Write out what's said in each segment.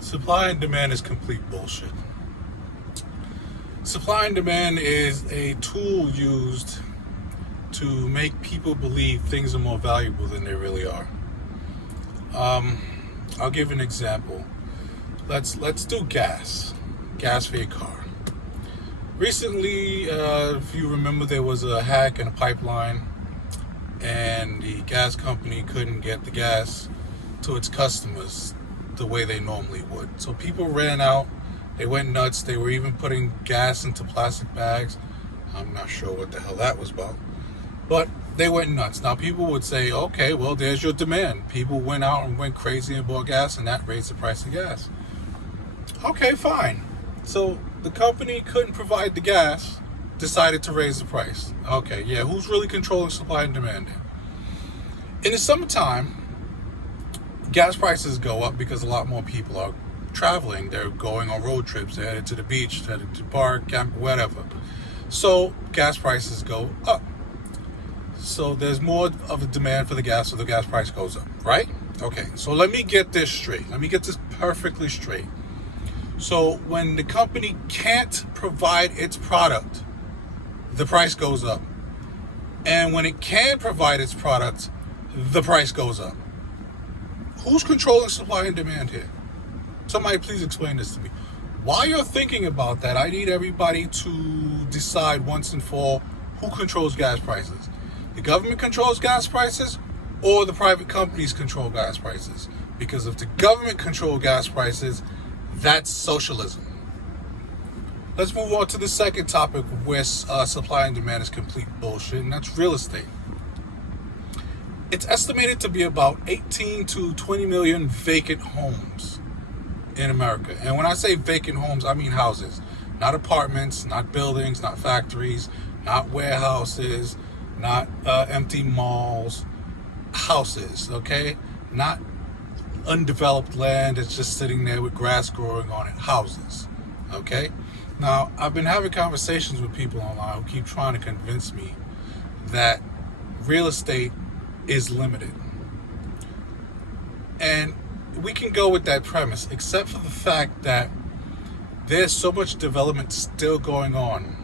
Supply and demand is complete bullshit. Supply and demand is a tool used to make people believe things are more valuable than they really are. I'll give an example. Let's do gas for your car. Recently, if you remember, there was a hack in a pipeline, and the gas company couldn't get the gas to its customers the way they normally would. So people ran out. They went nuts. They were even putting gas into plastic bags. I'm not sure what the hell that was about. But they went nuts. Now people would say, okay, well, there's your demand. People went out and went crazy and bought gas, and that raised the price of gas. Okay, fine. So the company couldn't provide the gas, decided to raise the price. Okay, yeah, who's really controlling supply and demand there? In the summertime, gas prices go up because a lot more people are traveling. They're going on road trips. They're headed to the beach, headed to the park, camp, whatever. So gas prices go up. So there's more of a demand for the gas, so the gas price goes up, right? Okay, so let me get this straight. Let me get this perfectly straight. So when the company can't provide its product, the price goes up. And when it can provide its product, the price goes up. Who's controlling supply and demand here? Somebody please explain this to me. While you're thinking about that, I need everybody to decide once and for all who controls gas prices. The government controls gas prices, or the private companies control gas prices? Because if the government controls gas prices, that's socialism. Let's move on to the second topic where supply and demand is complete bullshit, and that's real estate. It's estimated to be about 18 to 20 million vacant homes in America. And when I say vacant homes, I mean houses. Not apartments, not buildings, not factories, not warehouses, not empty malls. Houses, okay? Not undeveloped land that's just sitting there with grass growing on it. Houses, okay? Now, I've been having conversations with people online who keep trying to convince me that real estate is limited. And we can go with that premise, except for the fact that there's so much development still going on.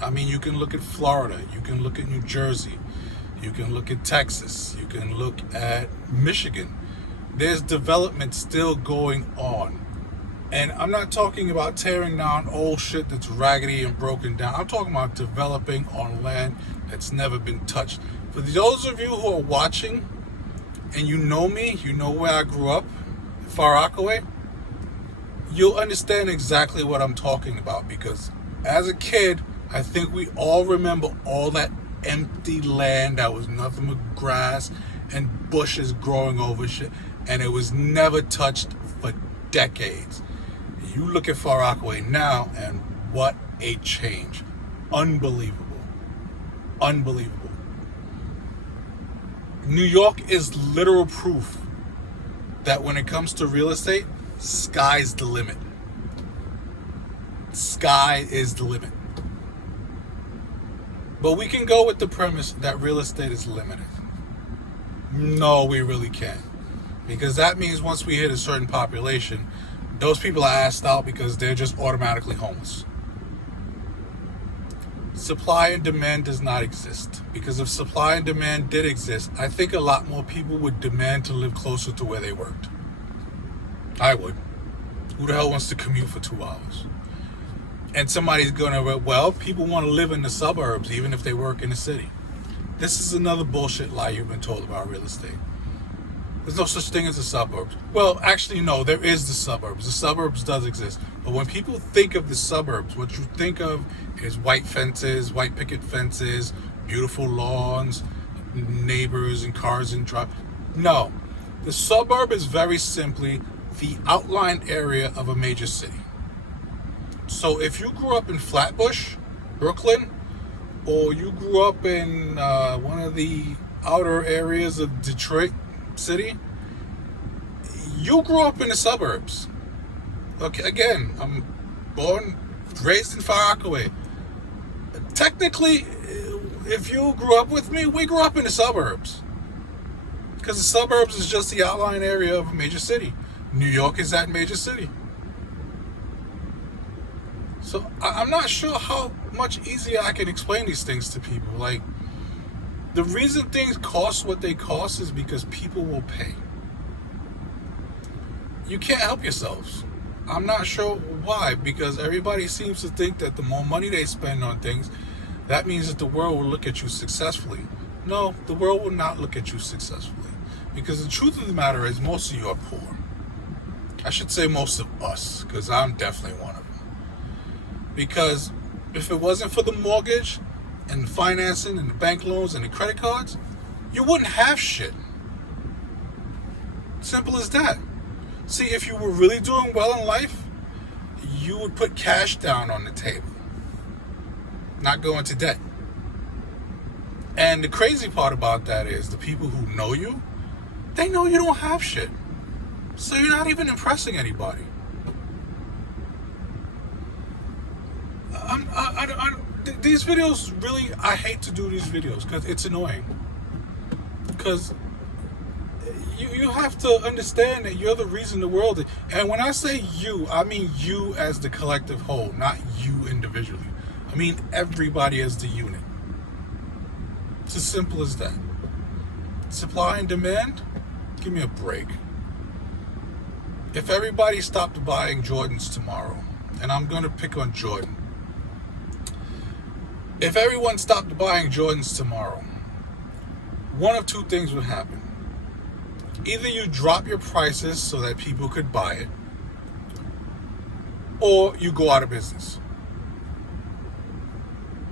I mean, you can look at Florida, you can look at New Jersey, you can look at Texas, you can look at Michigan. There's development still going on. And I'm not talking about tearing down old shit that's raggedy and broken down. I'm talking about developing on land that's never been touched. For those of you who are watching and you know me, you know where I grew up, Far Rockaway, you'll understand exactly what I'm talking about, because as a kid, I think we all remember all that empty land that was nothing but grass and bushes growing over shit, and it was never touched for decades. You look at Far Rockaway now, and what a change. Unbelievable. Unbelievable. New York is literal proof that when it comes to real estate, sky's the limit. Sky is the limit. But we can go with the premise that real estate is limited. No, we really can't. Because that means once we hit a certain population, those people are asked out because they're just automatically homeless. Supply and demand does not exist. Because if supply and demand did exist, I think a lot more people would demand to live closer to where they worked. I would. Who the hell wants to commute for 2 hours? And somebody's gonna, well, people want to live in the suburbs even if they work in the city. This is another bullshit lie you've been told about real estate. There's no such thing as the suburbs. Well, actually, no, there is the suburbs. The suburbs does exist. But when people think of the suburbs, what you think of is white fences, white picket fences, beautiful lawns, neighbors and cars and trucks. No, the suburb is very simply the outlined area of a major city. So if you grew up in Flatbush, Brooklyn, or you grew up in one of the outer areas of Detroit City, you grew up in the suburbs. Okay, again, I'm born, raised in Far Rockaway. Technically, if you grew up with me, we grew up in the suburbs. Because the suburbs is just the outlying area of a major city. New York is that major city. So I'm not sure how much easier I can explain these things to people. Like, the reason things cost what they cost is because people will pay. You can't help yourselves. I'm not sure why, because everybody seems to think that the more money they spend on things, that means that the world will look at you successfully. No, the world will not look at you successfully. Because the truth of the matter is, most of you are poor. I should say most of us, because I'm definitely one of them. Because if it wasn't for the mortgage and the financing and the bank loans and the credit cards, you wouldn't have shit. Simple as that. See, if you were really doing well in life, you would put cash down on the table, not go into debt. And the crazy part about that is the people who know you, they know you don't have shit. So you're not even impressing anybody. These videos, really, I hate to do these videos because it's annoying. Because you have to understand that you're the reason the world is. And when I say you, I mean you as the collective whole, not you individually. I mean everybody as the unit. It's as simple as that. Supply and demand? Give me a break. If everybody stopped buying Jordans tomorrow, and I'm going to pick on Jordan. If everyone stopped buying Jordans tomorrow, one of two things would happen. Either you drop your prices so that people could buy it, or you go out of business.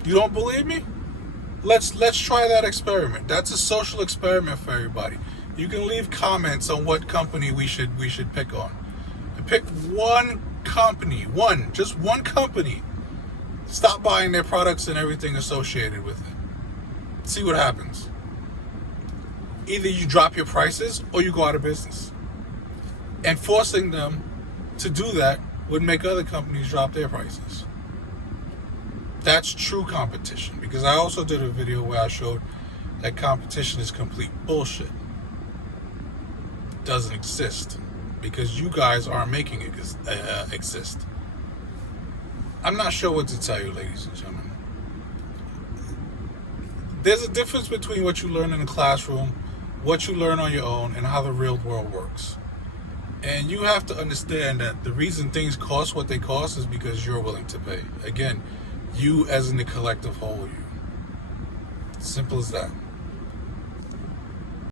You don't believe me? Let's try that experiment. That's a social experiment for everybody. You can leave comments on what company we should pick on. And pick one company, just one company. Stop buying their products and everything associated with it. See what happens. Either you drop your prices or you go out of business. And forcing them to do that would make other companies drop their prices. That's true competition. Because I also did a video where I showed that competition is complete bullshit. It doesn't exist. Because you guys aren't making it exist. I'm not sure what to tell you, ladies and gentlemen. There's a difference between what you learn in the classroom, what you learn on your own, and how the real world works. And you have to understand that the reason things cost what they cost is because you're willing to pay. Again, you as in the collective whole you. Simple as that.